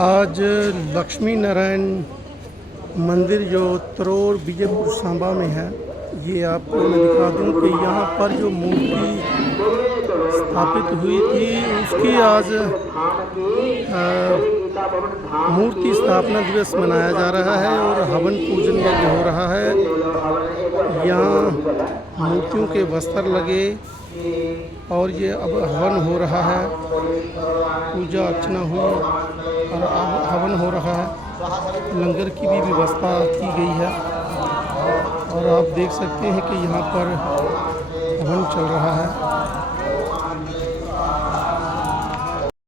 आज लक्ष्मी नारायण मंदिर जो तरोर विजयपुर सांबा में है, ये आपको मैं दिखा दूं कि यहाँ पर जो मूर्ति स्थापित हुई थी उसकी आज मूर्ति स्थापना दिवस मनाया जा रहा है और हवन पूजन यज्ञ हो रहा है। यहाँ मूर्तियों के वस्त्र लगे और ये अब हवन हो रहा है, पूजा अर्चना हुई और अब हवन हो रहा है। लंगर की भी व्यवस्था की गई है और आप देख सकते हैं कि यहाँ पर हवन चल रहा है।